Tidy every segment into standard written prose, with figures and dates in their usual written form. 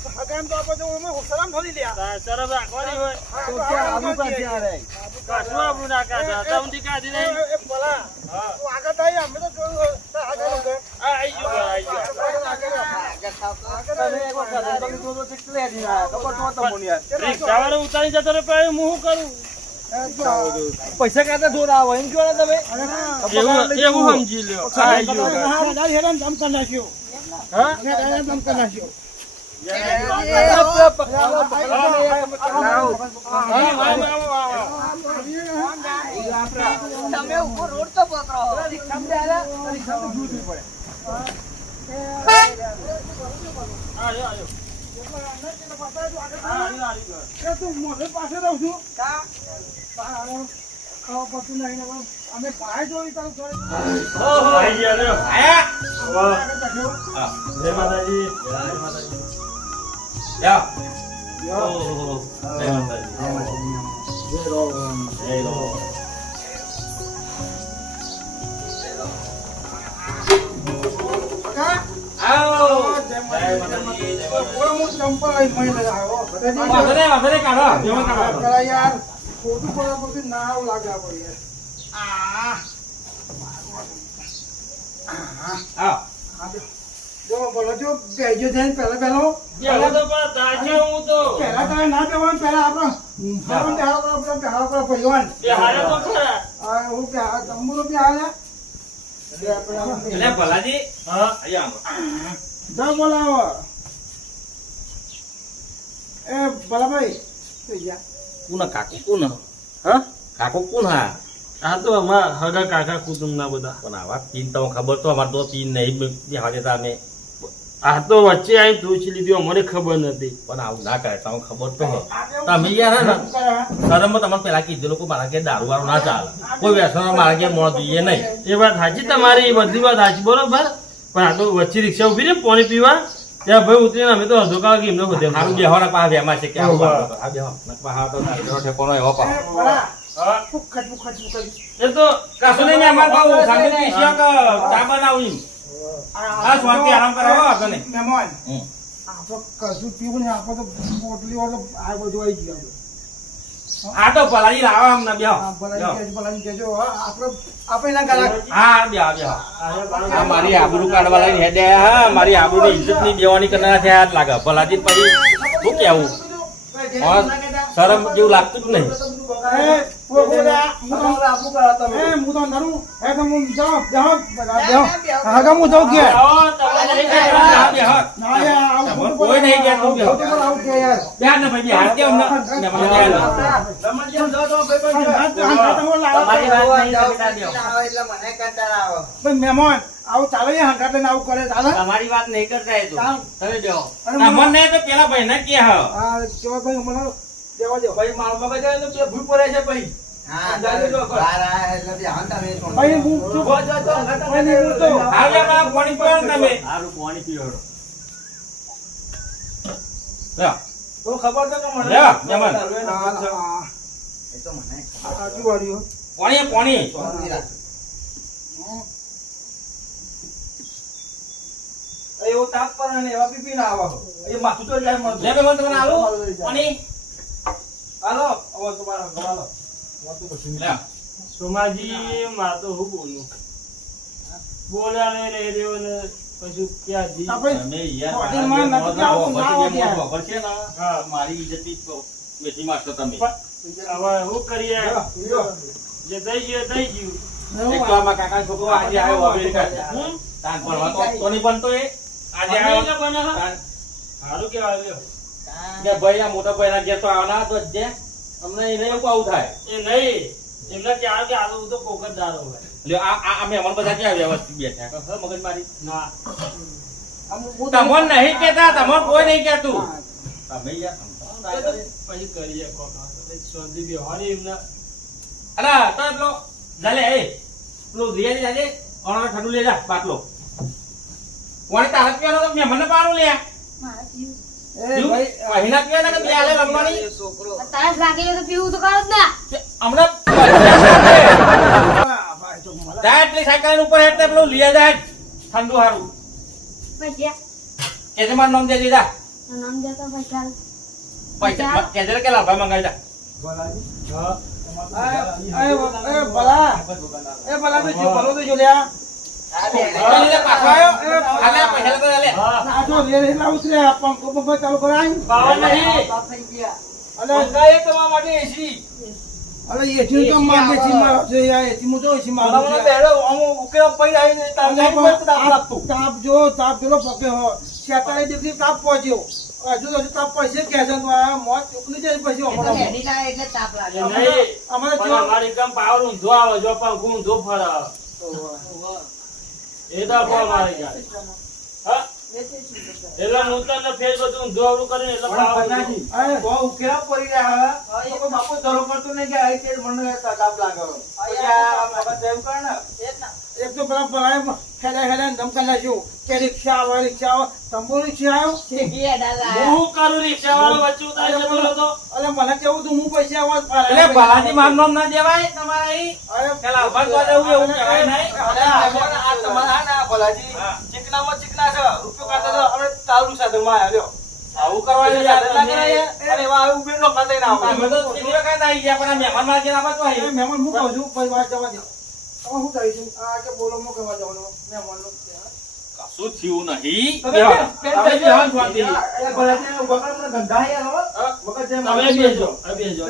હગામ તો આપણે શરમ થોડી લ્યા શરમ રાખવાની હોય તો કે આબુ કાઢી આવે કાશું આબુ ના કાઢા તમથી કાઢી નહીં એ ભલા હા તું આગળ થઈ અમે તો જોયું આગળ લોકો આ આઈ ગયો આગળ તમે એક વખત તમે તો કેટલે દીના ખબર તો તમને યાર રિક્ષાવાળો ઉતારી જતો રે પછી હું શું કરું પૈસા કાતા જોર આવો એમ કહો ને તમે એવું સમજી લ્યો આઈ ગયો હેરાન કામ કરી નાખ્યો હા હેરાન કામ કરી નાખ્યો તમે ઉપર રોડ તો પકડો તું મોઢે પાસે રહું છું અમે પાય જોઈ તારું જય માતાજી Yeah. Yo. Jai Mataji. Jai Ram. Jai Ram. આવો જય માતાજી જય પૂરો મો ચંપલ લઈ મઈ લગાવો વાસરે કાઢો જેમાં કાઢો કરા યાર ખોટું પડે પછી ના આવ લાગે આપણે આવ જો બોલો જો બેજો થઈને પહેલા એવો તો પણ તાજો હું તો પહેલા તારે ના દેવાનું પહેલા આપણો ફરમ બેહાડો પર ભઈવાન બેહાડે તો ખરા આ હું કે આ તંબુરો બેહાડે એટલે ભલાજી હા અહીંયા જા બોલાવો એ ભલાભાઈ તો જા કોના કાકો કોના હા કાકો કોણ હા આ તો અમાર હગા કાકા કુટુંબના બધા પણ આવા પીન તો ખબર તો અમાર તો પીન નહીં બેહાડે તા અમે આ તો વચ્ચે આવીને પૂછી લીધી અમને ખબર નથી પણ આવું ના કરે તમને ખબર તો તમે યાર હે ને શરમમાં તમને પેલા કીધું લોકો મારા ઘેર દારૂ વાળું ના ચાલે કોઈ વ્યસન મારા ઘેર મોણ જોઈએ નહીં એ વાત સાચી તમારી બધી વાત સાચી બરોબર પણ આ તો વચ્ચે રિક્ષા ઉભી રહી પાણી પીવા ત્યાં ભાઈ ઉતરીને અમે તો અડધો કલાક એમને બધે સારું બેહો ના પા વેમાં છે કે આવું આ બેહો નકવા હા તો તારો ઠેકોનો એવો પા એ તો કાસુ નહીં અમાર બાઉ સામે પીસ્યા કે ચા બનાવું આ સ્વાતિ આરામ કરાવો આગળ મહેમાન આપણે કશું પીવું ને આપણે તો પોટલી વાળો આ બધું આવી ગયું આ તો ભલાજી લાવો અમને બેહો ભલાની કહેજો આપણે ના કરા હા બેહો બેહો આ મારી આબરૂ કાઢવા લઈને હેડે હા મારી આબરૂની ઇજ્જત ની દેવાની કરનાર છે હાથ લાગે ભલાજી પછી શું કેવું શરમ જેવું લાગતું જ નહીં કોઈ નહીં કે તું બેહો બેહાર ને ભાઈ બેહાર કે અમને મહેમાન આવું ચાલે હંગાટ લઈને આવું કરે ચાલે તમારી વાત નહીં કરતા તમે બેહો તમને નહીં તો પેલા ભાઈ ને કે હા કેવા ભાઈ મને દેવા દો ભાઈ મારો મગજ તો બે ભૂલ પડે છે ભાઈ પાણી પીવો તમે સારું પાણી પીવો તો ખબર તો મને પાણી એવો તાપ પર અને એવા પીપી ના આવો એ માથું તો જાય મત લે મેં તમને આલો પાણી હાલો હવે તમારો ગવાલો વાતું પછી લે સોમાજી માં તો હું બોલું બોલ્યા ને રે રહ્યો ને પછી ક્યાં જી તમે યાર મારી ઇજ્જત ની વેચી મારશો તમે હવે શું કરીએ જે થઈ ગયું એક તો આમાં કાકા છોકરો આજે આવ્યો અમેરિકા તાન ભણવા તો નહીં બનતો એ આજે આવ્યો સારું કેવાય લ્યો કે ભાઈ આ મોટા ભાઈ ના ઘેર તો આવના તો જે અમને એને એવું આવું થાય એ નહીં એમને ક્યાં કે આલો તો કોકરદાર હોય એટલે આ મહેમાન બધા ક્યાં વ્યવસ્થિત બેઠા મગજ મારી ના તમોન નહીં કેતા તમોન કોઈ નહીં કેતું તમે યાર પછી કરીએ કોકા શોધી બી હોરી એમને અલા તો એટલો જાલે એ પેલું રિયાજી જાજે ઓણા ઠંડુ લઈ જા બાટલો કોણે તારે પીવાનો તો મહેમાનને પાડું લે મારે પીવું. મહિના પીવાના કે બે આલે લંબાણી તારે જ લાગે છે તો પીવું તો કરો જ ને. હમણાં જાય એટલી સાયકલ ઉપર હેઠ પેલું લઈ જાય ઠંડુ હારું પૈસા કે છે મારું નામ દે દીધા નામ દેતો પૈસા પૈસા કે છે કે લાભા મંગાવી દા અમારી કમ પાવર ઊંધો આવે જો પણ ઊંધો ફરે એ તો મારી જાય હા એટલે નૂતન ને ફેર બધું ઊંધું આવડું કરીને એટલે એક તો પેલા હેડા ધમકા નાખ્યું કે રિક્ષા આવે રિક્ષા આવે તંબુ રિક્ષા આવ્યો હું કરું રિક્ષા વાળો વચ્ચે ઉતારી જતો હતો અરે મને કેવું તું હું પૈસા આવા એટલે ભલાજી મારું નામ ના દેવાય તમારે અહીં કે લાભા તો દેવું એવું કહેવાય નહીં ચીકનામાં ચીકના છે રૂપિયો કાઢતા તો આપણે તારું સાધનમાં આવ્યો આવું કરવાનું યાદ ના કરાય અરે વાહ ઉભી નો કાઢે ના અમે તો સીધી વખત આવી ગયા પણ આ મહેમાન માં જેના બાજુ આવી મહેમાન હું કહું છું પછી વાત જવા દો તમે શું કહીશું આ કે બોલો મો કહેવા જવાનો મહેમાન નું કશું થયું નહીં તમે બેસો બેસો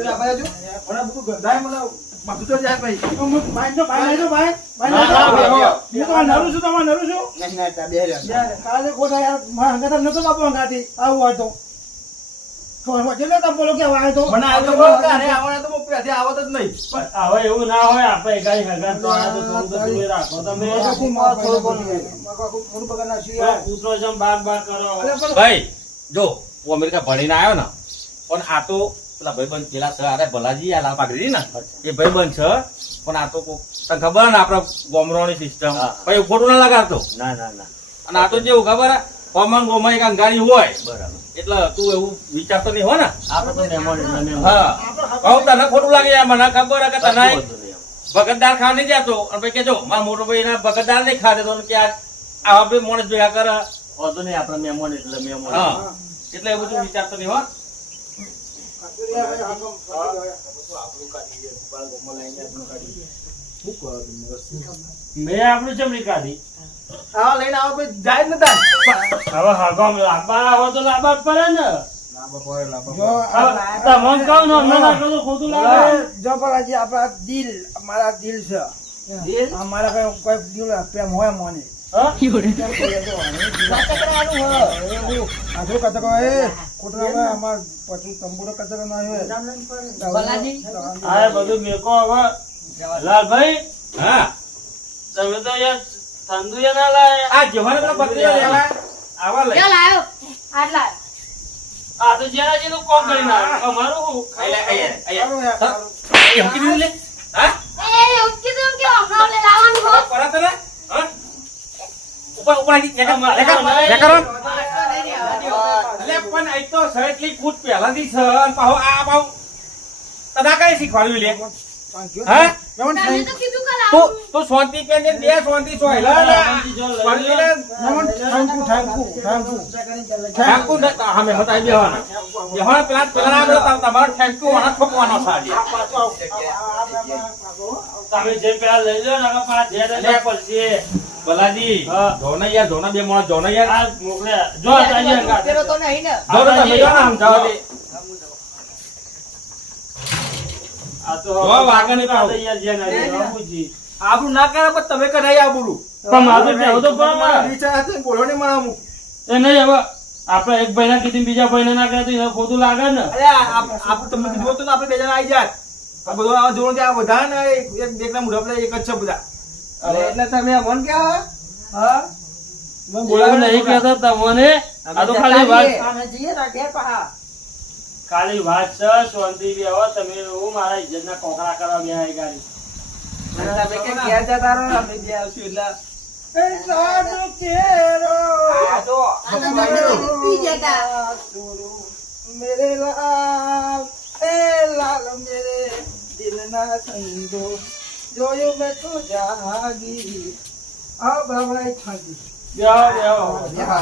હવે એવું ના હોય આપણે કઈ હગાર તો આ તો થોડું તો જોઈ રાખો તમે કૂતરો જેમ બાર બાર કરો ભાઈ જો હું અમેરિકા ભણીને આવ્યો ને પણ આ તો પેલા ભાઈબંધ પેલા સર અરે ભલાજી આ લાલ પાઘડી ને એ ભાઈબંધ છે પણ આ તો તને ખબર ને આપડે ગોમરોની સિસ્ટમ ભાઈ ખોટું ના લગાડતો ના ના ના અને આ તો જેવું ખબર કોમન ગોમાં એક અંગારી હોય બરાબર એટલે તું એવું વિચારતો નહીં હો ને આપણે તો મહેમાન એટલે મહેમાન હા કહું તને ખોટું લાગે યાર મને ખબર કે તને ભગતદાર ખાવા નહીં જતો અને ભાઈ કેજો મારા મોટો ભાઈ ના ભગતદાર નહીં ખાતે તો કે આવા બે માણસ ભેગા કરે હોતો નહીં આપણે મહેમાન એટલે મહેમાન હા એટલે એવું બધું વિચારતો નહીં હો મેં આપણું ચમડી કાઢી લઈને આવો જાય ને તાર હવે હગામ લાંબા આવો તો લાંબા જ પડે ને તમને કહું ને અમને નાખો તો ખોટું લાગે જો ભલાજી આપણા દિલ અમારા દિલ છે અમારા કઈ દિલ પ્રેમ હોય મને બધું મેકો હવે લાલભાઈ હા તમે તો યાર તંદુરિયા ના લાય આ જવાને તો બકરીઓ લેવા આવા લઈ ચાલ આવ્યો આટલા આ તો જરા જેનું કોમ કરી નાખ અમારું હું અહીંયા એમ કીધું લે હા એ એવું કીધું કે હમણાં લે લાવવાનું હો પરત ને હા ઉપર ઉપર આજી ચેક કરો એટલે પણ આ તો સહેટલી ફૂટ પહેલાથી છે અને પાહો આ પાહો તદા કઈ શીખવાડ્યું લે હા તમે તો કીધું કે તો લાવવાનું તો શાંતિ કે બે શાંતિ સોયલા ઠાકુ અમે હતાઈ બેહવાના બેહવાના પેલા પેલા તમારો ઠાકુ વાના ઠોકવાનો સાડી તમે જે પેલા લઈ લો ને પાછા જે લઈ પડશે ભલાજી જોને યાર જોના બે મોણા જોને યાર આ મોકલે જો તાજી પેલો તો નહીં ને જો તો તમે જો ને સમજાવો દે આ તો જો વાગણી પાડો. યાર જે ના બાબુજી આપણું ના કરે પણ તમે કઢાઈ આ બોલું પણ મારે તો તો પણ વિચાર હતો બોલો ને મારા અમુક એ નહીં હવે આપણે એક ભાઈ ના કીધું બીજા ભાઈ ના કહે તો એને ખોટું લાગે ને અરે આપણે તમને કીધું હતું ને આપણે બે જણા આવી જાય આ બધું આ જોડું ત્યાં બધા ને એક બેગના મુઢા બધા એક જ છે બધા અરે એટલે તમે મન ક્યાં હા એવું નહીં કહેતા તમને આ તો ખાલી વાત જઈએ ને ઘેર પહા ખાલી વાત છે શાંતિ બી હવે તમે એવું મારા ઇજ્જત ના કોકરા કરવા બે આવી ગાડી તમે કે ઘેર જતા રહો અમે બે આવશું એટલે એ સાધુ કેરો પી જતા મેરે લાલ એ લાલ મેરે દિલ ના સંગો જોયું મેં તો જાગી આ બાબાઈ ખાધી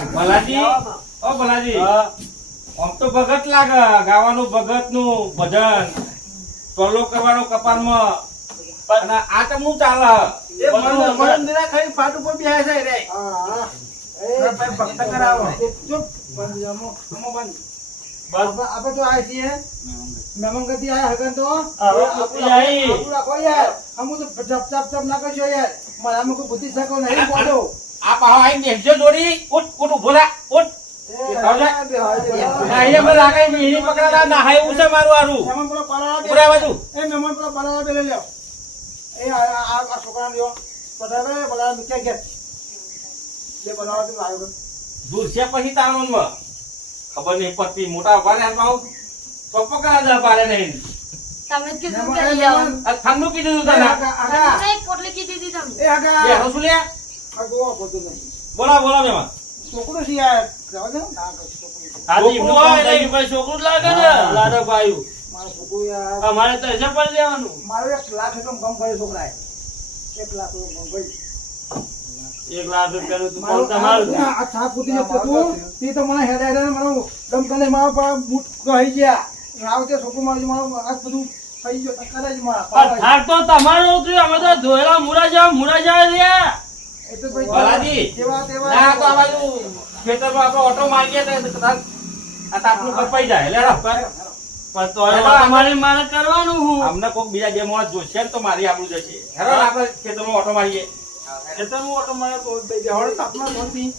ભલાજી ઓ ભલાજી આમ તો ભગત લાગે ગાવાનું ભગત નું ભજન ટોલો કરવાનો કપાળમાં અને આ તો હું ચાલે એ મન નિરા ખાઈ પાટ ઉપર બેહે છે રે હા એ ભાઈ ભક્ત કરાવો ચૂપ બંધ જમો જમો બંધ બસ આપણે તો આય છીએ મહેમાન ગતિ આયા હગન તો આપણી આઈ. આપણું રાખો યાર હમુ તો જપ ના કરશો યાર મારા અમે કોઈ બુદ્ધિ શકો નહીં બોલો આ પાહો આઈને બેસજો જોડી ઉઠ ઉઠ ઉભો થા ઉઠ અહીંયા મને લાગે મીણી પકડાતા ના હાય એવું છે મારું આરું મહેમાન પેલો પાલાળા ઉભો રહે બાજુ એ મહેમાન પેલો પાલાળા બે લઈ લ્યો એ આ છોકરા લ્યો પધારે બોલા મીઠા ઘેર જે બનાવો તે લાવ્યો દૂર છે પછી તારા મનમાં ખબર નહીં પડતી મોટા ઉભા રહ્યા પાહો પપ્પા કરા દે પાડે નહીં તમે જ કીધું કે લઈ આવો. આ ઠંડુ કીધું તું તને તમે એક પોટલી કીધી હતી તમે. એ આગા બે હસુ લે આ ગોવા બોલતો નહીં બોલા બોલા મેમાં છોકરો છે યાર જવા દે ના કર છોકરો આ તો એમનું કામ થઈ ગયું. ભાઈ છોકરું જ લાગે ને લાડો ભાઈ મારો છોકરો યાર અમારે તો હશે પણ લેવાનું મારો 1 લાખ એકમ કમ કરે છોકરાએ 1 લાખ એકમ કમ કરી 1 લાખ રૂપિયાનું તું મારો કોણ તમારું આ છાપ કૂટીને પતું તે તો મને હેડે મને દમ કને મારો પર બૂટ કહી ગયા રાવ તે છોકરો મારો આ બધું થઈ ગયો કરે જ મારા પણ થાક તો તમારો ઉતર્યો. અમે તો ધોયેલા મુરા જાય રે એ તો ભાઈ ભલાજી તેવા ના તો આ બાજુ ખેતરમાં આપણો ઓટો મારીએ તો આ તાપનું કપાઈ જાય લેડો પણ તો હવે તમારી મારે કરવાનું હું અમને કોક બીજા બે માણસ જોશે ને તો મારી આપણું જશે હેરો આપણે ખેતરમાં ઓટો મારીએ ખેતરમાં ઓટો મારે તો હળ તાપના નોંધી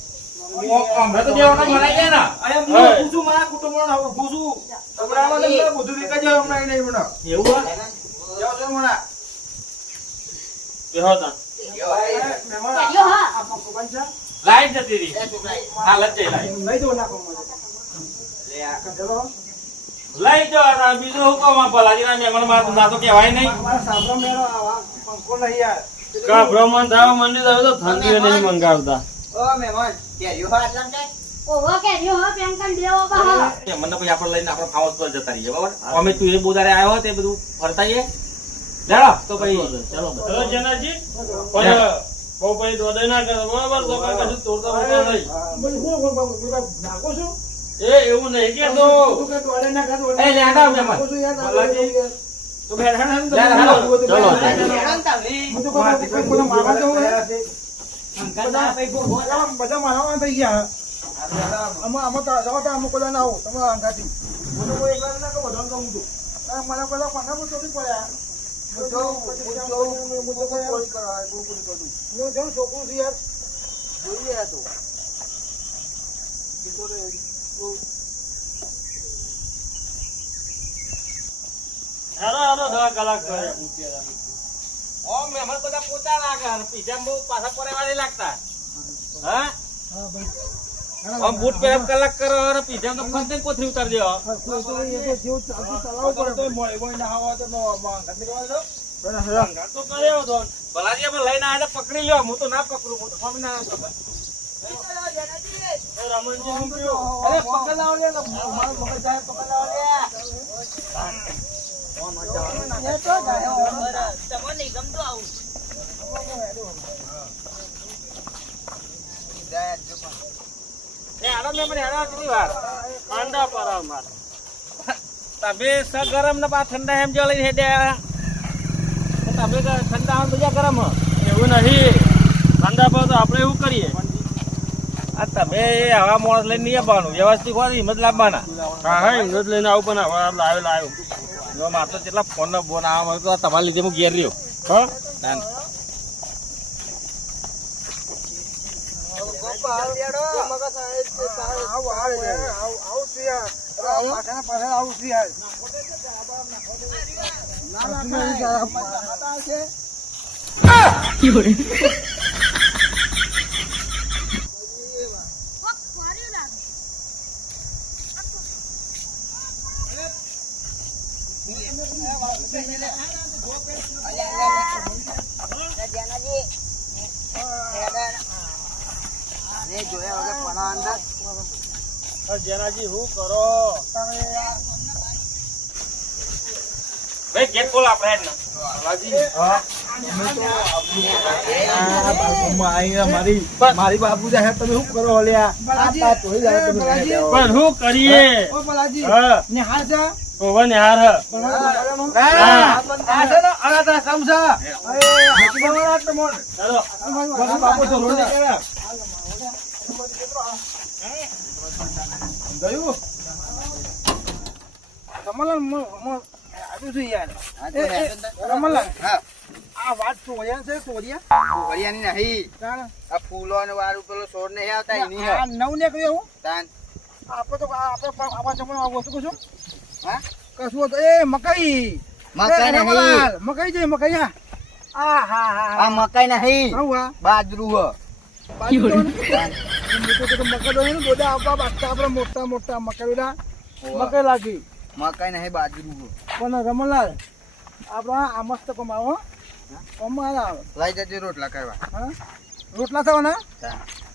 હમણાં તો બે ઓટો મરાઈ ગયા ને આયા હું પૂછું મારા કુટુંબનો પૂછું તમારા મને બધું દેખાઈ જાય હમણાં નહીં મને એવું જાવ છો મને બેહો તા મહેમાન કેરીઓ હા. આ પકવાન છે લાઈટ જતી રહી હાલત જઈ લાઈટ લઈ દો ના કોમ કદરો લઈ જો આ બીજું હુકમ ભલાજી ના મહેમાન માં ના તો કહેવાય નહીં મારા સાબરો મેરો આવા પંખો નહીં યાર કા બ્રહ્મણ થવા મંડી તો ઠંડી નહીં મંગાવતા ઓ મહેમાન કેરીઓ હા આટલા જાય ઓહો કેરીઓ હા પેન કાન દેવો બા. મને પછી આપણે લઈને આપણે ફાઉસ પર જતા રહીએ બરાબર અમે તું એ બોધારે આવ્યો હોય તે બધું ફરતાઈએ લેડો તો પછી ચલો ચલો જનાજી પણ બહુ પછી દોડે ના કરો બરાબર તો કઈ કશું તોડતા બોલતા નહીં હું નાખો છું એ એવું નહીં કે તો તું કે દોડે ના કાઢો એ લે આડા મહેમાન નાખો છું યાર ભલાજી. તો બેઠા ને લે, હાલો. ચલો. હેરાન તમે હું તો કોઈ મારવા જવું બધા મારવા થઈ ગયા આમાં તો જવા તો અમુક બધા ના આવું તમારા અંગાથી હું તો કોઈ એકલા ના કહું બધા કહું છું મને બધા પાંખા પર ચોરી પડ્યા છોકરું છે યાર જોઈએ તો હારો હારો 10 કલાક કરે ઓ મહેમાન બધા પોતા લાગે અને પીછા બહુ પાછા પરેવા નહીં લાગતા હા આમ બૂટ પહેર કલાક કરો અને પીછા તો ફંતે કોથરી ઉતાર દેવો તો કર્યો તો ભલાજી અમે લઈને આવ્યા તો પકડી લ્યો હું તો ના પકડું હું તો સ્વામી ના રમણજી હું પીયો અરે પકડ લાવો લે મારો મગજ જાય પકડ લાવો લે તમને નહીં ગમતું આવું હેડો મેં મને હેડો કેટલી વાર ઠંડા પરા માર તમે સ ગરમ ને પા ઠંડા એમ જો લઈને હેડ્યા તમે ઠંડા હોય બીજા ગરમ હો એવું નહીં ઠંડા પર તો આપણે એવું કરીએ આ તમે હવા માણસ લઈને નહીં આવવાનું વ્યવસ્થિત હોય હિંમત લાવવાના હા હા એમ જ લઈને આવું પણ હવે લાવ્યો જો મારે તો જેટલા ફોન ને ફોન આવવા તો તમારા લીધે હું ઘેર રહ્યો હા જનાજી જોયા વગર પણા અંદર જેનાજી હું કરો ભાઈ ગેટ ખોલ આપણે હેડ મારી બાપુ જાય તમે શું કરો અલ્યા પણ શું કરીએ ઓવર નિહાર આ વાત ચોર્યા છે ચોરિયાની નહીં આ ફૂલો ને વાળું પેલો છોડ નહીં આવતા એની હે. નવ ને કહ્યું તાન આપણે તો આપણા જમવાનું વસ્તુ કશું હા કશું હતું એ મકાઈ મકાઈ નહીં મકાઈ છે મકાઈ હા હા હા આ મકાઈ નહીં આવું હા બાજરું હ મકાઈ ગોડા આપવા બાજતા આપડે મોટા મોટા મકાઈ મકાઈ લાગી મકાઈ નહીં બાજરું હ પણ રમણલાલ આપડા આ મસ્ત કમાવો કમાલ આવે લઈ જજે રોટલા કરવા હા રોટલા થવાના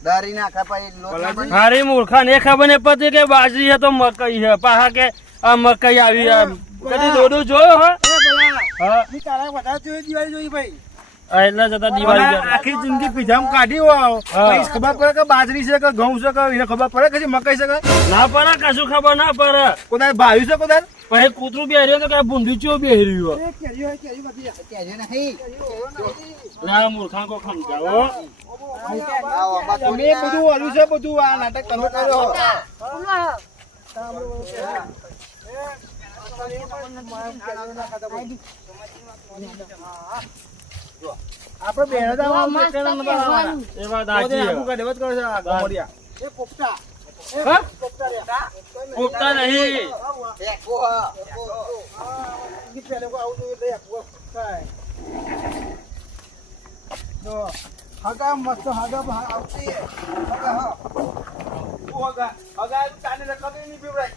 દરી નાખા પછી લોટ હારી મૂર્ખા ને ખબર ને પતી કે બાજરી છે તો મકઈ છે પાહા કે આ મકઈ આવી કદી દોડું જોયો હો હા ની તારા વધારે જોઈ દિવાળી જોઈ ભાઈ એટલે જતા દિવાળી જાય. આખી જિંદગી પીજામ કાઢી હોય પછી ખબર પડે કે બાજરી છે કે ઘઉં છે કે એને ખબર પડે કે મકાઈ છે કે ના પડે કશું ખબર ના પડે કોદાર ભાવ્યું છે કોદાર પછી કૂતરું બેહર્યું તો કે ભૂંડી ચો બેહર્યું કેજો નહીં ના મૂર્ખા કો ખંજાવો તમે બધું વાળું છે બધું આ નાટક તમે કરો આપડે બેહરા દાવા એ વાત સાચી છે. એ પોપટા હા? પોપટા નહીં ફેંકો હ હગા મસ્ત હગા આવતી હગા ચાલે રકમ નહીં પીવડાય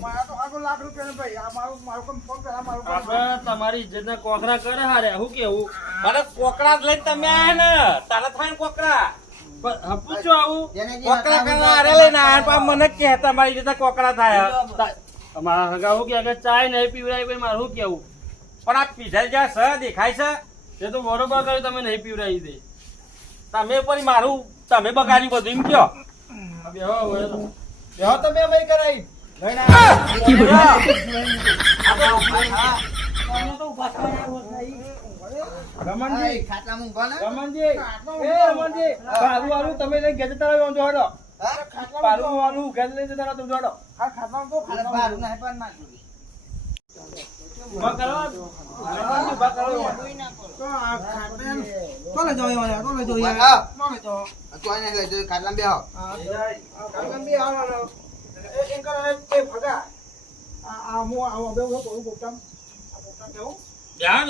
મારા તો આગળ લાખ રૂપિયા ભાઈ આ મારું કામ ફોન કરા મારું કામ આપણે તમારી ઇજ્જત ના કોકરા કરે હારે હું કેવું મને કોકરા જ લઈને તમે આયા ને તારા થાય ને કોકરા પણ પૂછો આવું કોકરા કરવા અરે લઈને આયા પણ મને કે તમારી રીતે કોકરા થાય અમારા હગા હું કે ચાય નહીં પીવડાય ભાઈ મારું શું કેવું પણ આ પીધા જ્યાં છે દેખાય છે એ તો બરોબર કર્યું તમે નહીં પીવડાવી દે તમે પણ મારું તમે બગાડ્યું બધું એમ કયો બેહો હવે તો. બેહો તમે ભાઈ કરાઈ રમણજી ખાટલા મૂંગો ને રમણજી એ રમણજી પારું વાળું તમે લઈ ઘેર જતા રહો જોડો પારું વાળું ઘેર લઈ જતા રહો તમે જોડો હા ખાટલામાં તો અરે બારું નહીં પણ મારું ઉભા કરો રમણજી ઉભા કરો તો આ ખાટલા તો લઈ જાઓ મને તો લઈ જાઓ યાર મને તો તું આને લઈ જજો ખાટલામાં બેહો ખાટલામાં બી આવવાનો એ કરો એ ભગા આ હું આવો બે હું પોપટામ આ પોપટામ કેવું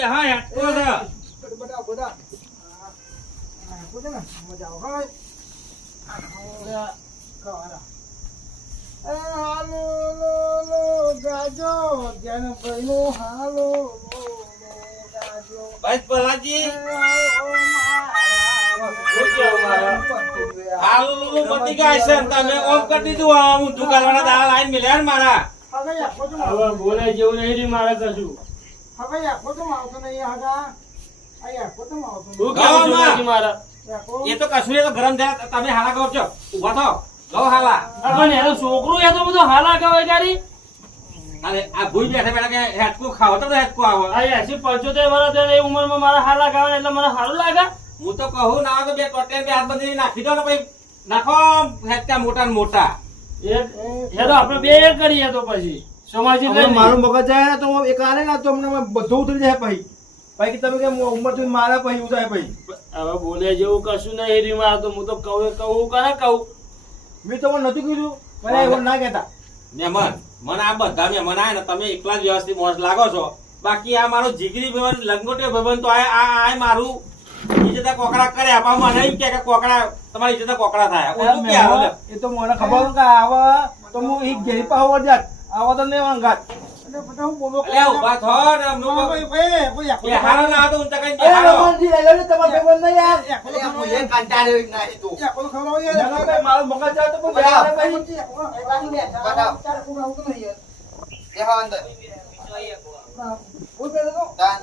હા યાટકો છે બધા બધા બધા મજા આવે હાલો લો લો ગાજો જ્ઞાન ભાઈનો હાલો લો ગાજો ભાઈ પલાજી હવે હાલું બધી ગાય છે તમે ઓમ કરી દીધું હું દુકાનવાળા દાડા લાઈન મિલ્યા ને મારા હવે બોલે જેવું નહીં રહ્યું મારે કશું હવે યાકો તો આવતો નહીં હગા આ યાકો તો આવતો શું નહીં કેવું ગાવામાં. જોનાજી મારા યાકો એ તો કશું એ તો ગરમ થયા તમે હાલા કહો છો ઉભા થો ગો હાલા પણ એનો છોકરો એ તો બધો હાલા કહેવાય ગાડી અરે આ ભૂઈ બેઠા બેઠા કે હેટકો ખાવો તો હેટકો આવો આ 80-75 વર્ષ થયા એ ઉંમરમાં મારા હાલા કહેવાય એટલે મને સારું લાગે હું તો કહું ના આવે તો બે ટોટેલ બે હાથ બંધી નાખી દો ને પછી નાખો હેટકા મોટા ને મોટા એ તો આપણે બે કરીએ તો પછી સમાજી હવે લઈને મારું મગજ જાય ને તો એક આને ના તો અમને બધું ઉતરી જાય પછી તમે કે ઉંમર થી મારા પછી ઉતાય પછી હવે બોલે જેવું કશું નહીં રહ્યું મારે તો હું તો કહું કરે કહું મેં તમને નતું કીધું મને એવું ના કહેતા મહેમાન મને આ બધા મહેમાન આયા ને તમે એકલા જ વ્યવસ્થિત મોસ લાગો છો બાકી આ મારો જીગરી ભાઈ લંગોટિયો ભાઈ તો આ મારું ઇજ્જત કોકડા કર્યા પણ મને એમ કે કોકડા તમારી ઇજ્જત કોકડા થાય ઓલું કે હાલો લે. એ તો મને ખબર કે આવા તો હું એક ઘેરી પાવ જાત આવા તો નહીં વાંગાત અલ્યા ઊભા થો ને અમનું બેહારો ના આવતો ઊંચા કઈ બેહારો અરે આ મુજે કંટાળ્યો જ નહીં તું. બેહો અંદર. તાન.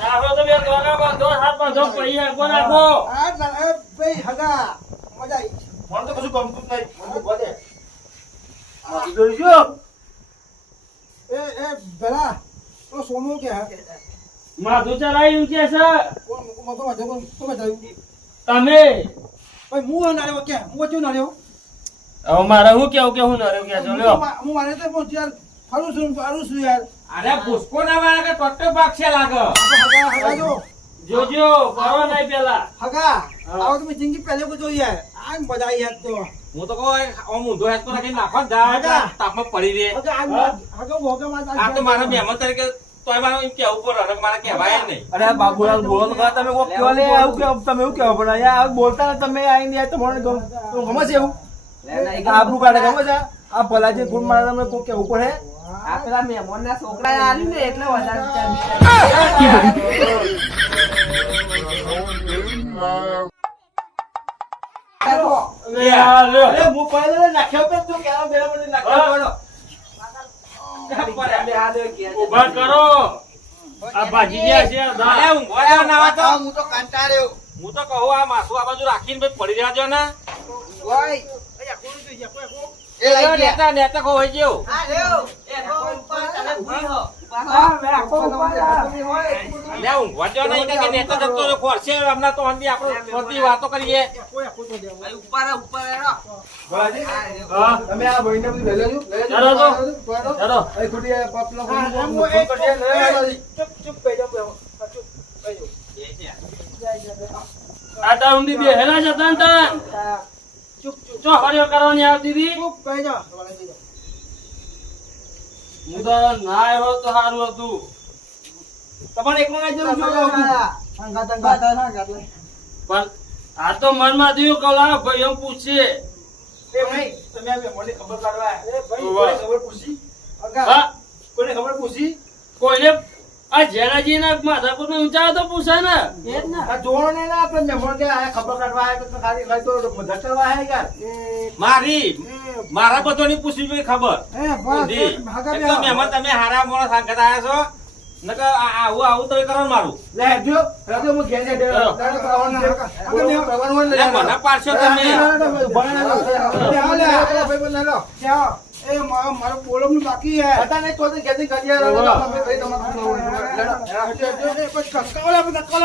નાખો તો બે દોના બાંધો, હાથ બાંધો, પૈયા કોણ નાખો? માથું ચલાવ્યું કે છે તમે. હવે મારે શું કેવું કે હું નર્યો કે છો લ્યો. અરે પુષ્પો ના વાળા કે ટોટો ભાગ છે લાગે જોજો કરો નહીં પેલા. હું તો કહું આમ ઊંધો હેત પર રાખીને નાખો ને જા તાપમાં પડી રહે આ તો મારા મહેમાન તરીકે તોય મારે એમ કેવું પડે હવે મારે કહેવાય નહીં અરે બાબુલાલ બોલો તો ખરા, તમે કોક કહેવા લે આવું કેવું તમે એવું કહેવા પડે યાર બોલતા ને તમે આવીને યાર તમારે તો ગમે છે એવું આબરૂ કાઢે ગમે છે આ ભલાજી ગુણ મારે તમને કોક કેવું પડે આ પેલા મહેમાનના છોકરા આવ્યું ને એટલે વધારે લ્યો. અરે હું પહેલા નાખ્યો કે તું કેવા બેરા મને નાખ્યો પડો ઉભા કરો. આ ભાજી ગયા છે અરે દા. ઊંઘવા ના આવે તો હું તો કંટાળ્યો. હું તો કહું આ માથું આ બાજુ રાખીને ભાઈ પડી રહ્યા છો ને ઓય એ લઈ ગયા. નેતા નેતા કહો હોય જેવું આ લેવ. એ તો ઉપર તને ભૂલી હો. લે ઊંઘવા જો નહીં કે નેતા જતો રહ્યો ખોરશે હમણાં તો હંધી આપણે બધી વાતો કરીએ ઉપર ઉપર એનો. ભલાજી હા. તમે આ ભાઈને બધું લઈ લેજો ચાલો તો. ચાલો. એ ખોટી પાપલો આ તાર ઊંધી બેહેલા જ હતા ને તાર. ચો હરિયો કરવાની આવતી હતી. હું તો ના આવ્યો તો સારું હતું. તમારે એકલો ના જરૂર પણ આ તો મનમાં થયું કે લાવ ભાઈ એમ પૂછશે. એ ભાઈ તમે આ મને ખબર કાઢવા એ ભાઈ વાહ. કોને ખબર પૂછી હા, કોને ખબર પૂછી કોઈને આ જેનાજી ના માધાપુર ને ઊંચા તો પૂછે ને. આ જોવાનો ને ના આપણે મહેમાન કે આ ખબર કાઢવા આવે કે ખાલી ખાલી તો મદદ કરવા આવે યાર મારી મારા બધોની પૂછવી જોઈએ ખબર ઊંધી. એક તો મહેમાન તમે હારા મોણસ સાંગત આયા છો નકર આવું આવું તો કરો ને મારું લે જો રાજો હું ઘેર જઈ લે, મને પાડશો તમે મારો બોલો બાકી હે.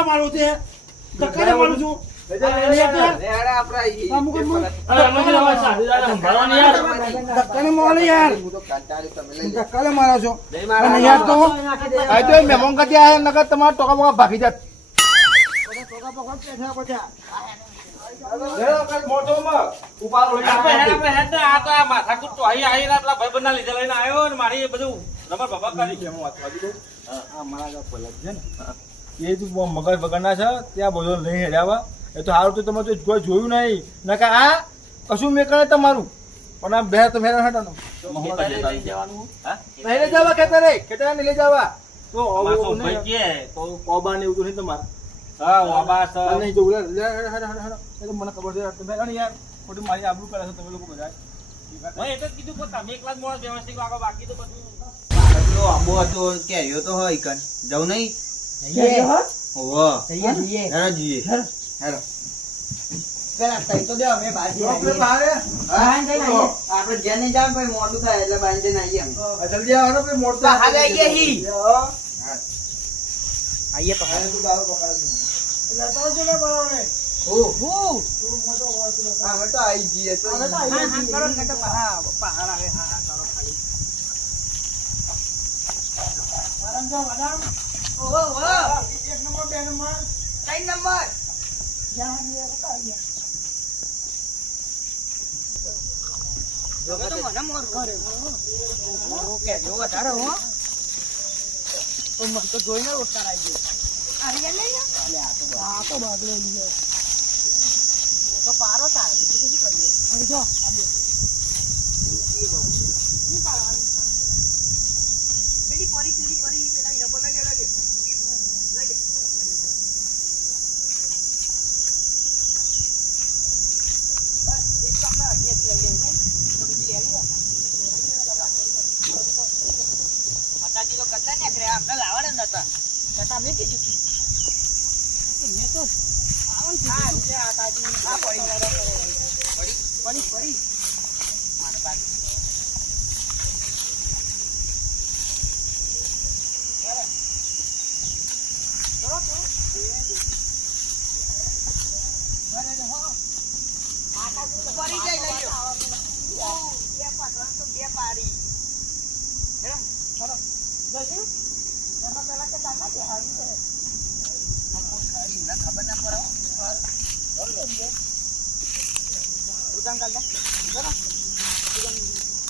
મારું છે મારું છું. અરે અમે તો હવે સાથીદાર સંભાળવાની યાર. મારો છો મહેમાન કદી આયા નકર તમારા ટોકા બોકા ભાગી જાત આપણે હેડ ને આ તો આ માથાકૂટ તો અહીં આવીને આપણા ભાઈબંધના લીધે લઈને આવ્યો ને મારી એ બધું રમણ ભમણ કરી એ જ મગજ બગડના છે ત્યાં બધો નહીં હેડાવા એ તો સારું તો તમે તો કોઈ જોયું નહીં નકા આ કશું મેં કરે તમારું પણ આ બે તો ફેરા હટાનો નહીં લઈ જવા ખેતર નહીં લઈ જવા તો ભાઈ કે કોબા ને એવું તો નહીં તમારે હા વાબા છે નહીં જવું એ તો મને ખબર છે તમે અને યાર ખોટું મારી આબરૂ કરે છે તમે લોકો બધા મેં એટલે જ કીધું કે તમે એકલા જ મોણસ વ્યવસ્થિત આગળ બાકી તો બધું આંબો હતો કેરીઓ તો હોય કન જવું નહીં ઓહો હેરો જઈએ હેરો પેલા તઈ તો દે અમે બાજી આપણે જેને જાવ ભાઈ મોડું થાય એટલે બાંધે ના આવીએ જલ્દી આવો ને મોડ હા ગઈ કે હી આઈએ તો અમે તો આવી જઈએ તો કરો ને કે પહાડ આવે હા કરો ખાલી ઓહો ઓહો 1 નંબર 2 નંબર 3 નંબર જો તો મને મોર કરે ઓકે જો વધારે હો તો મન તો જોઈને ઉઠતા આવી ગયો અરે લે લે આ તો બાગલો લીયો તો પારો થાય બીજું શું કરીએ એ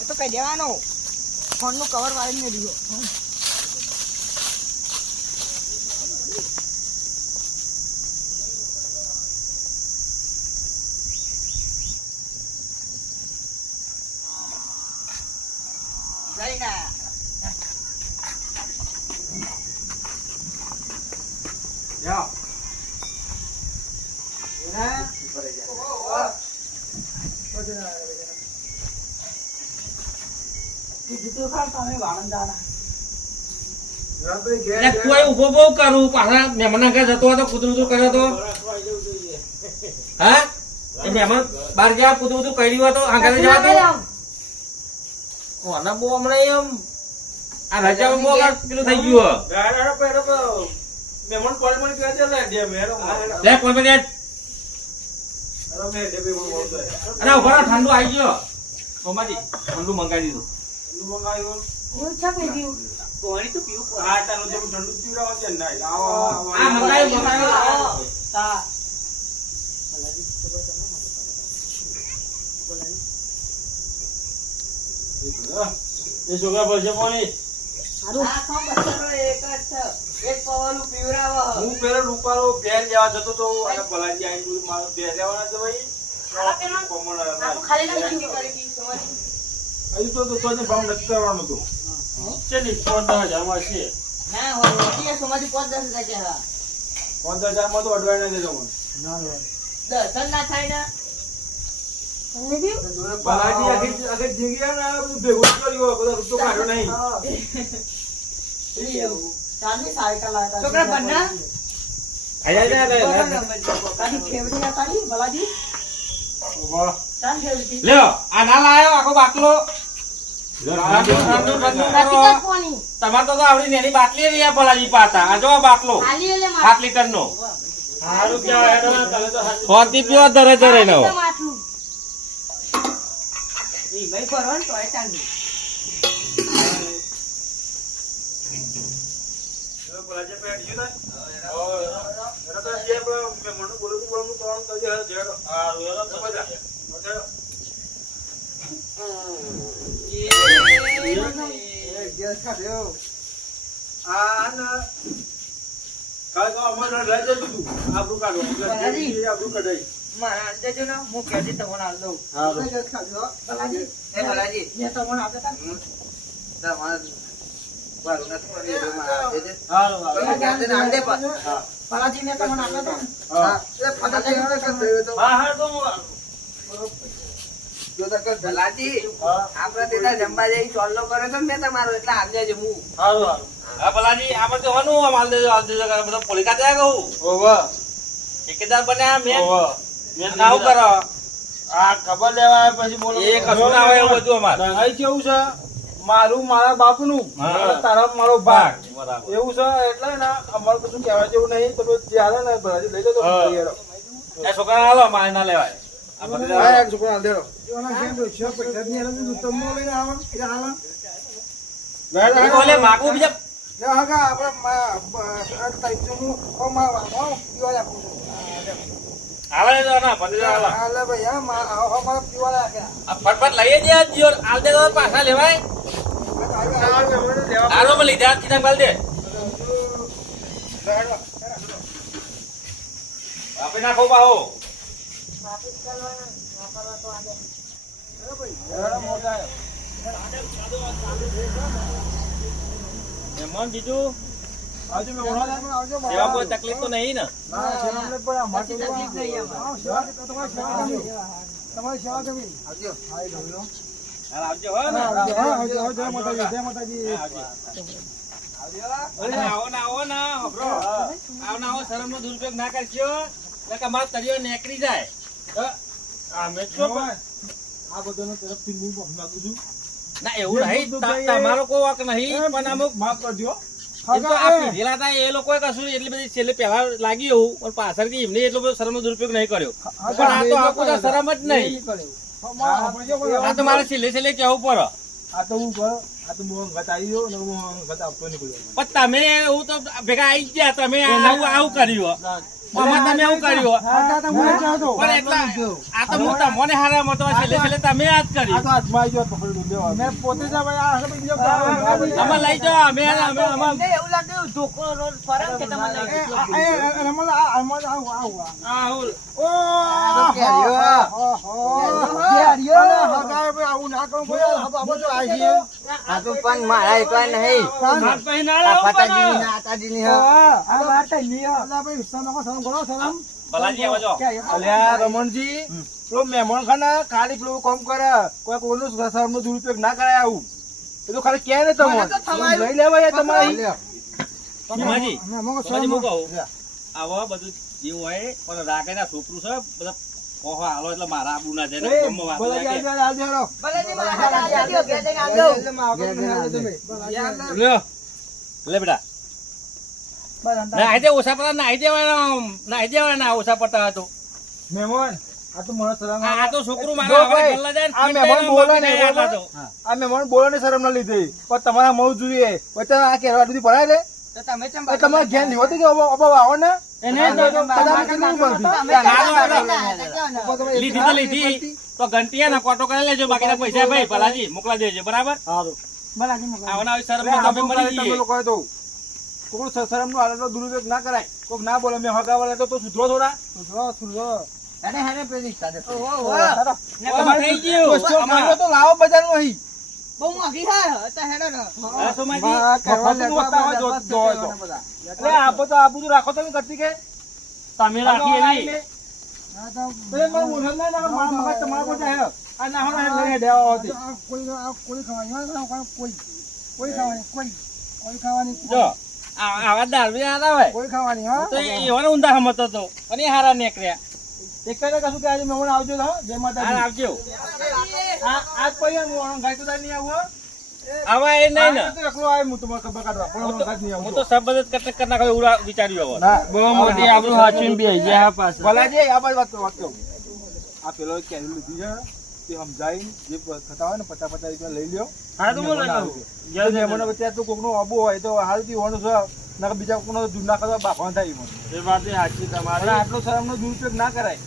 તો કઈ દેવાનો ફોન નું કવર વાળીને દીધો એટલે કોઈ ઉભો બહુ કરું પાછા મહેમાન ઘરે જતો હતો કૂતરું કર્યો તો હા એ મહેમાન બહાર જવા કૂતરું કર્યું હતો આગળ જવા તો ઓના બહુ હમણાં એમ આ રજામાં બહુ પેલું થઈ ગયું મહેમાન કોલ મને કહે છે લે દે મેરો લે કોઈ પણ અરે ઉભા ઠંડુ આવી ગયો સોમાજી ઠંડુ મંગાવી દીધું ઠંડુ મંગાવ્યું હું છે પીધું પાણી તો પીવું પડે. હા તારું જેમ ઠંડુ પીવડાવો છે ને આવો આ મંગાવ્યું તા એ છોકરા પડશે પાણી આ તો બચ્ચાનો એક જ છે. એક પવાનું પીવડાવો. હું પેલો રૂપાળો બેન લેવા જતો તો અને ભલાજી આઈ મારો બે લેવાના છે ભાઈ કોમળ આપણું ખાલી ના જિંદગી કરી દી સમજી હજુ તો તને ભાવ નથી કરવાનો તો ચલી 14,000 માં છે ના હોય રોટી સમાજી 5-10 હજાર છે. 15,000 માં તો અડવાઈ ના દેજો મને 10 ના થાય ને તમને બી ભલાજી આખી જિંદગી ને બધું ભેગું કર્યું બધા રૂપિયો કાઢ્યો નહીં ચાંદી સાયકલ લાવતા છોકરા બંને કાની ફેવડી આ તારી ભલાજી વાહ ચાંદ ફેવડી લ્યો આ ના લાયો આખો બાટલો પ્રતિકાર કોની તમારે તો આવડી નેની બાટલી રહ્યા ભલાજી પાતા આ જો આ બાટલો ખાલી એટલે 7 લીટર નો સારું કેવાય હેડો ને તમે તો હાચું. ફોનથી પીવા ધરે ધરે નો માટલું ઈ ભાઈ પરવન તો આ ચાંદી ભલાજી પેટ જીતા એનો તો જે મે મનું બોલું તો આમ કરી હે જેડો હા રોયલો તો બધા મારા દેજો ને હું કેજી તમને આલ દઉં ભલાજી એ ભલાજી ને તમને આપે તા તમાર વાળું નથી કરી દે મારા દેજે હારું ભલાજી આલ દે પણ ભલાજી ને તમને આપે તા હા એટલે ફટાકે વાળે કર દે તો હા હા તો હું જો તો કર ભલાજી આપણે તેના જંબા જઈ ચોલ્લો કરે તો મેં તમારો એટલે આલ દેજે હું હારું હારું હા ભલાજી આ બધું હનું આમ હાલ દેજો બધા પોલીકા ત્યાં કહું ઓવા ઠેકેદાર બન્યા મેં ઓવા મેં આવું કરો આ ખબર લેવા આવ્યા પછી બોલો એ કશું ના હોય એવું બધું અમારે દંગાઈ કેવું છે મારું મારા બાપનું હા. અને તારા મારો ભાગ બરાબર એવું છે એટલે ને અમારું કશું કહેવા જેવું નહીં તમે જ્યારે ને ભલાજી લઈ લો તો હા. લઈ હેડો. એ છોકરા હાલો મારે ના લેવાય આ બધી હા, એક છોકરો હાલ દેડો. ઓલે માગું બીજા હાલે તો ના પંદર હાલો આ ફટફટ લઈ દે જીઓ હાલ દે તો પાછા લેવાય હાલો માં લીધા કીધા બાલ દે આપે નાખો પાહો મહેમાન બીજું આવજો મેમણ આવજો એવા કોઈ તકલીફ તો નહીં ને ના સેવાને પણ અમાર તો તકલીફ નહીં તમારી સેવા કરવી આવજો હા ગયો હાલ આવજો હો ને આવજો જય માતાજી જય માતાજી આવજો આવો ના હબરો આવો શરમનો દુરુપયોગ ના કરજો એટલે મારો તળિયો નેકરી જાય અમે તો આ બધાનો તરફથી હું માંગુ છું ના એવું નહીં તમારો કોઈ વાંક નહીં પણ અમુક માફ કરજો એમ તો આ પીધેલા હતા એ લોકોએ કશું એટલી બધી છેલ્લે પહેલા લાગી એવું પણ પાછળથી એમને એટલો બધો શરમનો દુરુપયોગ નહીં કર્યો પણ આ તો આખું તો શરમ જ નહીં આ તો મારે છેલ્લે કેવું પડે આ તો હું આ તો હું અંગત આવી ગયો ને હું અંગત આપતો નીકળ્યો પણ તમે એવું તો ભેગા આવી ગયા તમે આવું કર્યું આમાં તમે એવું કર્યું પણ એટલા આ તો હું તમને હારા મતો છેલ્લે તમે આ જ કર્યું આ તો હાથમાં આવી ગયો પકડી લેવા મેં પોતે જ ભાઈ આ બીજો અમે લઈ જાઓ અમે એવું લાગ્યું ઢોકો ફરક કે તમે લઈ આવું ના કરું આ તો પણ મારા એકલા નહીં ભલાજી આવજો અલ્યા રમણજી પેલો મહેમાન ખાના ખાલી પેલું કામ કરે કોઈ કોઈનું શરમનો દુરુપયોગ ના કરાય આવું એ તો ખાલી કે ને તમે લઈ લેવાય તમારી ભીમાજી, ભીમાજી હું કહું આવો બધું જેવું હોય પણ રાખે ના છોકરું છે બધા કોહો હાલો એટલે મારા આબુ ના જાય ને ગમો વાત લ્યો લે બેટા નાઈ દે ઓછા પડતા નાઈ દેવાના ઓછા પડતા હતો મહેમાન આ તો મને શરમ આ તો છોકરું મારા હવે ગલ્લા જાય આ મહેમાન બોલે ને આ મહેમાન બોલે ને શરમ ના લીધે પણ તમારા મઉ જોઈએ પછી આ કેરવા દીધી પડાય લે તમારે ઘેર નહીં હોતી કે આવો ને લીધી તો લીધી તો ઘંટિયા ના કોટો કરી લેજો બાકીના પૈસા ભાઈ ભલાજી મોકલા દેજો બરાબર આવના શરમ તમે મળી જઈએ કોઈ શરમ નો આદત દુરુપયોગ ના કરાય કોઈ ના બોલે મેં હગાવાલે તો સુધરો થોડા સુધરો થઈ ગયું તો લાવો બજાર નું અહીં આપો તો આ બધું રાખો તમે કરતી કે તમે રાખી એવી આવા દારૂ આના હોય કોઈ ખાવાની હા તો એવાને ઊંધા હમતો હતો અને હારા નીકળ્યા એક કશું કે આજે મહેમાન આવજો જય માતા આવજો આજ પછી હું ગાય તો નહીં આવું આવા એ નહીં ને એકલો આવે હું તમારે ખબર કાઢવા પણ નહીં હું આવું તો સબ બધું કટક કરી નાખો એવું વિચાર્યું હવે બહુ મોટી આપણું હાચવીને બેસી જાય આ પાસે ભલાજી આ બાજુ વાત કહું આ પેલો કેરી લીધી છે તે સમજાઈ જે થતા હોય ને 50 રૂપિયા લઈ લ્યો હા તો બોલે મને ત્યાં તો કોકનો આબુ હોય તો હાલથી હોવાનું છે ના બીજા કોકનો દૂર ના કરવા બાફવા થાય મને એ વાત સાચી પણ તમારે આટલો શરમનો દુરુપયોગ ના કરાય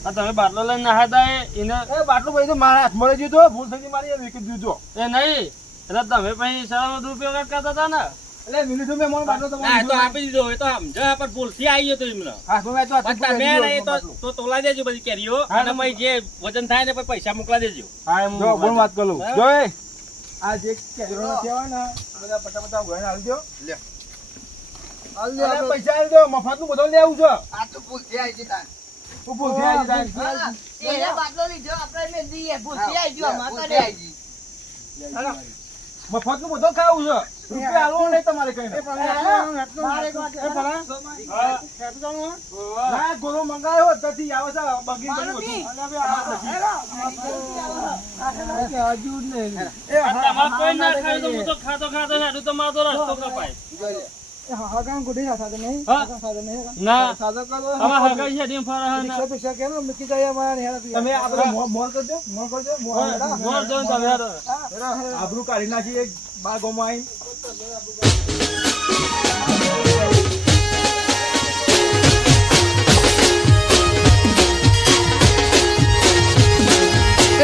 આ તમે બાટલો લઈને નહાતા એને એ બાટલું ભાઈ તો મારા હાથમાં લઈ દીધો ભૂલ થઈ મારી વિકેટ દીધો એ નહીં એટલે તમે પછી શરમનો દુરુપયોગ જ કરતા હતા ને એટલે મિનિટો મેં મને બાટલો ના તો આપી દીધો એ તો સમજો પણ ભૂલથી આવી ગયો તો એમને હાથમાં તો પણ તમે નહીં તો તોલા દેજો બધી કેરીઓ અને પછી જે વજન થાય ને પછી પૈસા મોકલા દેજો હા એમ જો બોલ વાત કરું જો આ જે કેરીઓ નથી આવે ને બધા પટા ગોળને હાલ દો લે હાલ દે પૈસા હાલ દો મફતનું બધું લેવું છે આ તો ભૂલથી આવી જતા તું ભૂલથી આવી જાય મફતનું બધું ખાવું છે રૂપિયા હાલવો નહીં તમારે કઈ ના ગોળો મંગાવ્યો ત્યાંથી આવે છે બગીન તમારે કોઈ ના ખાય તો હું તો ખાતો નાડું તો મારો રસ્તો કપાય ના હવે હગાઈ છે ડીમ ફરા તમે આ બધા મોર કરજો મોર જો તમે આબરૂ કાઢી નાખી એક બા ગોમાં એ